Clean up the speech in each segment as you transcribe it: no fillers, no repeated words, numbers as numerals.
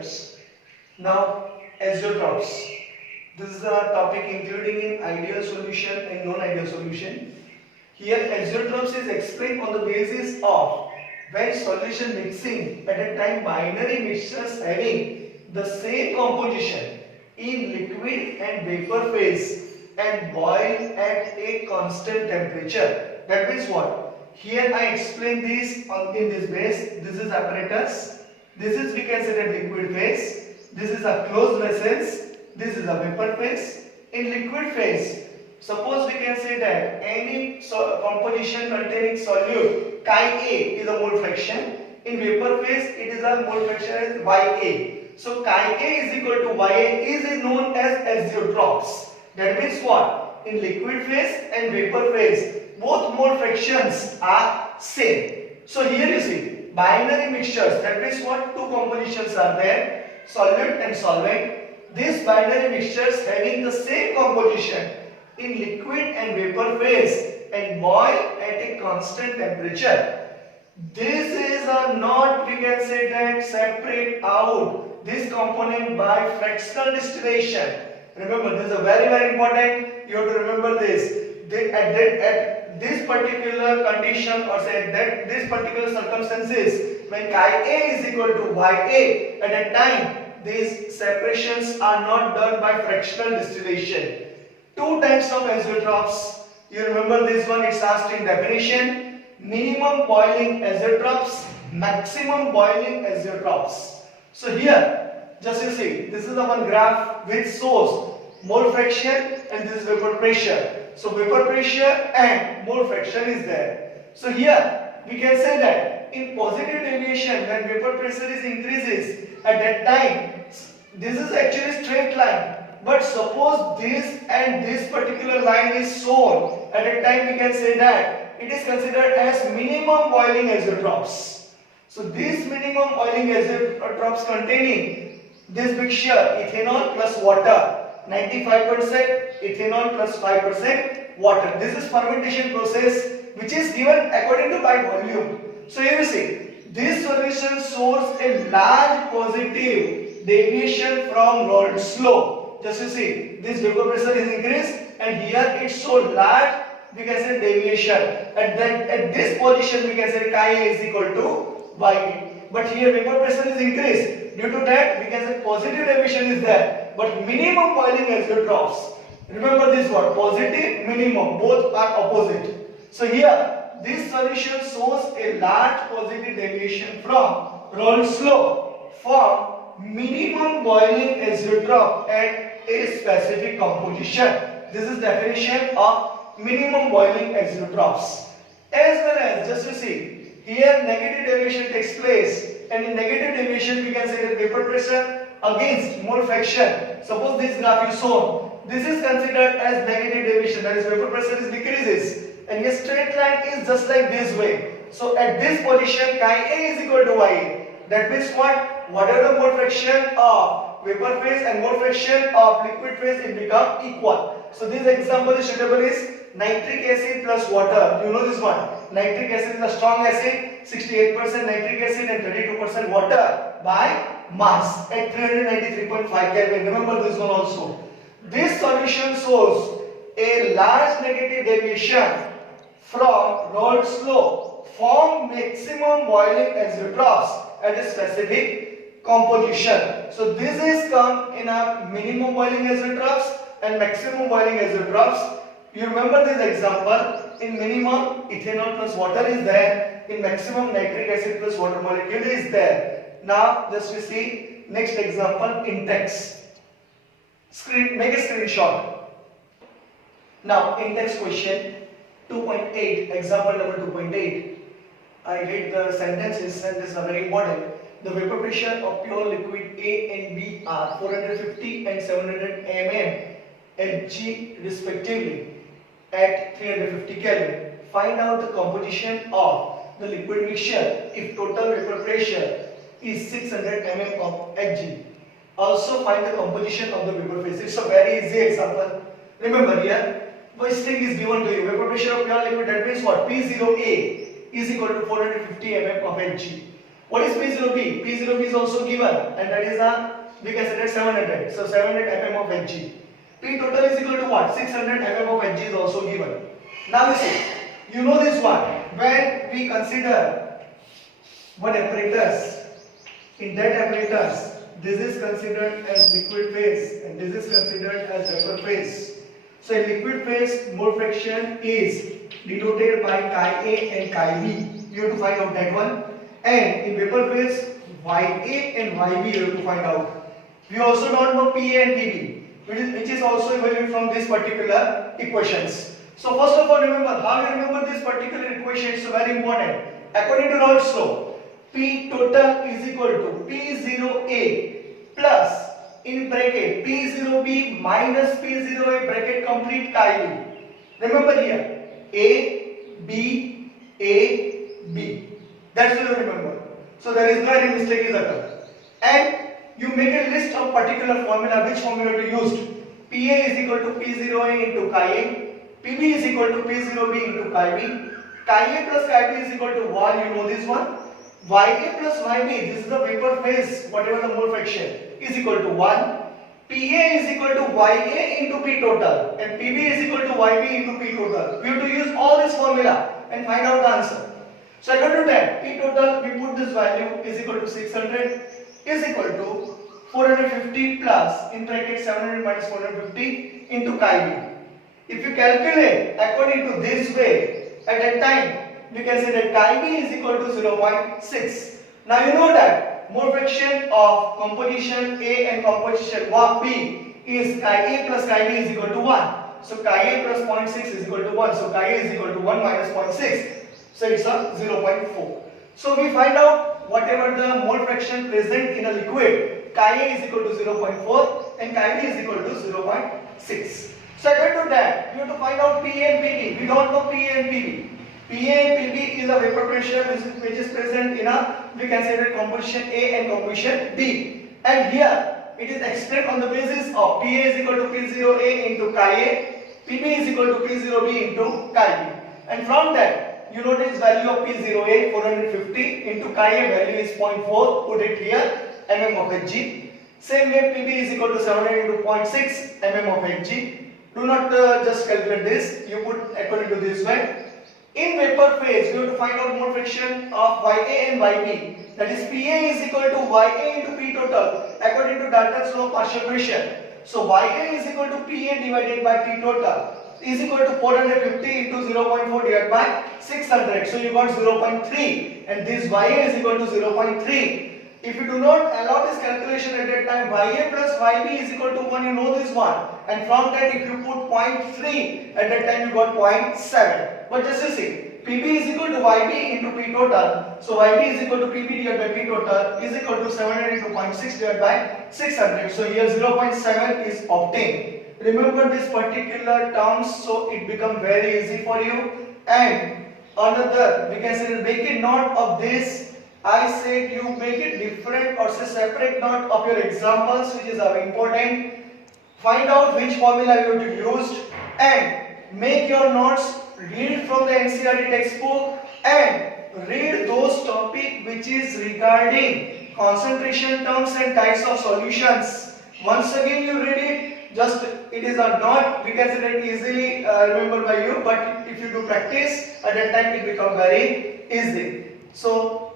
concepts. Now, azeotrophs. This is a topic including in ideal solution and non-ideal solution. Here, azeotrophs is explained on the basis of when solution mixing at a time binary mixtures having the same composition in liquid and vapor phase and boil at a constant temperature. That means what? Here I explain this in this base. This is apparatus. This is we can say that liquid phase. This is a closed vessels. This is a vapor phase. In liquid phase, suppose we can say that any composition containing solute chi A is a mole fraction. In vapor phase, it is a mole fraction as Ya. So chi A is equal to Ya is known as azeotrophs. That means what? In liquid phase and vapor phase, both mole fractions are same. So here you see binary mixtures. That means what? Two compositions are there, solute and solvent. These binary mixtures having the same composition in liquid and vapor phase and boil at a constant temperature. This is not, we can say that, separate out this component by fractional distillation. Remember, this is a very important. You have to remember this. At this particular condition, or say that this particular circumstances, when chi A is equal to Ya at a time, these separations are not done by fractional distillation. Two types of azeotrophs. You remember this one, it's asked in definition. Minimum boiling azeotrophs, maximum boiling azeotrophs. So here, just you see, this is the one graph which shows mole fraction and this is vapor pressure. So vapor pressure and mole fraction is there. So here, we can say that in positive deviation, when vapor pressure is increases, at that time, this is actually straight line. But suppose this and this particular line is shown, at a time we can say that it is considered as minimum boiling azeotrophs. So these minimum boiling azeotrophs containing this mixture, ethanol plus water, 95% ethanol plus 5% water. This is fermentation process which is given according to by volume. So here you see, this solution shows a large positive deviation from Raoult's law. Just you see, this vapor pressure is increased and here it shows large, we can say, deviation. At this position we can say chi A is equal to Ya. But here vapor pressure is increased. Due to that we can say positive deviation is there. But minimum boiling azeotrophs, remember this word, positive, minimum, both are opposite. So here this solution shows a large positive deviation from Raoult's law for minimum boiling azeotroph at a specific composition. This is definition of minimum boiling azeotrophs. As well as, just you see, here negative deviation takes place, and in negative deviation we can say that vapor pressure against mole fraction. Suppose this graph is shown. This is considered as negative deviation, that is vapor pressure is decreases. And a straight line is just like this way. So at this position, chi A is equal to Ya. That means what? Whatever the mole fraction of vapor phase and mole fraction of liquid phase, it become equal. So this example is suitable is nitric acid plus water. You know this one. Nitric acid is a strong acid, 68% nitric acid and 32% water by mass at 393.5 Kelvin. Remember this one also. This solution shows a large negative deviation from Raoult's law for maximum boiling azeotrophs at a specific composition. So this is come in a minimum boiling azeotrophs and maximum boiling azeotrophs. You remember this example, in minimum ethanol plus water is there, in maximum nitric acid plus water molecule is there. Now just we see next example in text. Make a screenshot. Now in text question 2.8, example number 2.8. I read the sentences and this is very important. The vapor pressure of pure liquid A and B are 450 and 700 mm Hg respectively at 350 Kelvin. Find out the composition of the liquid mixture if total vapor pressure is 600 mm of Hg. Also find the composition of the vapor phase. It's a very easy example. Remember here, this thing is given to you. Vapor pressure of pure liquid, that means what? P0A is equal to 450 mm of Hg. What is P0B? P0B is also given, and that is we consider 700. So 700 mm of Hg. P total is equal to what? 600 mm of Hg is also given. Now you see, you know this one. When we consider one apparatus, in that apparatus, this is considered as liquid phase and this is considered as vapor phase. So in liquid phase, mole fraction is denoted by chi A and chi B. You have to find out that one. And in vapor phase, Ya and Yb you have to find out. We also don't know Pa and Pb, which is also evaluated from these particular equations. So first of all, remember how you remember this particular equation is very important. According to Raoult's law, P total is equal to P0A plus in bracket P0B minus P0A bracket complete chi B. Remember here A, B, A, B. That's what you remember. So there is no any mistake is occurred. And you make a list of particular formula, which formula to use. Pa is equal to P0A into chi A, Pb is equal to P0B into chi B, chi A plus chi B is equal to 1, you know this one. Ya plus Yb, this is the vapor phase, whatever the mole fraction, is equal to 1. Pa is equal to Ya into P total and Pb is equal to Yb into P total. We have to use all this formula and find out the answer. So according to that, P total, we put this value is equal to 600 is equal to 450 plus in bracket 700 minus 450 into chi B. If you calculate according to this way, at that time we can say that chi B is equal to 0.6. Now you know that mole fraction of composition A and composition B is chi A plus chi B is equal to 1. So chi A plus 0.6 is equal to 1. So chi A is equal to 1 minus 0.6. So it's a 0.4. So we find out whatever the mole fraction present in a liquid, chi A is equal to 0.4 and chi B is equal to 0.6. So according to that, we have to find out Pa and Pb. We don't know Pa and Pb. Pa and Pb is a vapor pressure which is present in a, we consider composition A and composition B. And here it is explained on the basis of Pa is equal to P0A into chi A, Pb is equal to P0B into chi B. And from that, you notice value of P0A 450 into chi A value is 0.4, put it here, mm of Hg. Same way Pb is equal to 700 into 0.6 mm of Hg. Do not just calculate this, you put according to this way. In vapor phase, we have to find out mole fraction of Ya and Yb. That is Pa is equal to Ya into P total according to Dalton's law of partial pressure. So Ya is equal to Pa divided by P total is equal to 450 into 0.4 divided by 600. So you got 0.3 and this Ya is equal to 0.3. If you do not allow this calculation at that time, Ya plus Yb is equal to 1, you know this one. And from that, if you put 0.3, at that time you got 0.7. But just to see, Pb is equal to Yb into P total. So Yb is equal to Pb divided by P total is equal to 700 into 0.6 divided by 600. So here 0.7 is obtained. Remember this particular terms, so it become very easy for you. And another, we can say make a note of this. I said you make it different or say separate note of your examples, which is very important. Find out which formula you have to use and make your notes, read from the NCERT textbook and read those topic which is regarding concentration terms and types of solutions. Once again you read it, just it is a not, we can say that easily remember by you, but if you do practice at that time it become very easy. So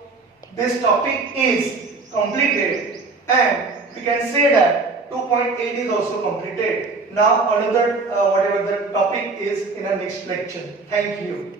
this topic is completed and we can say that 2.8 is also completed. Now another whatever the topic is in our next lecture. Thank you.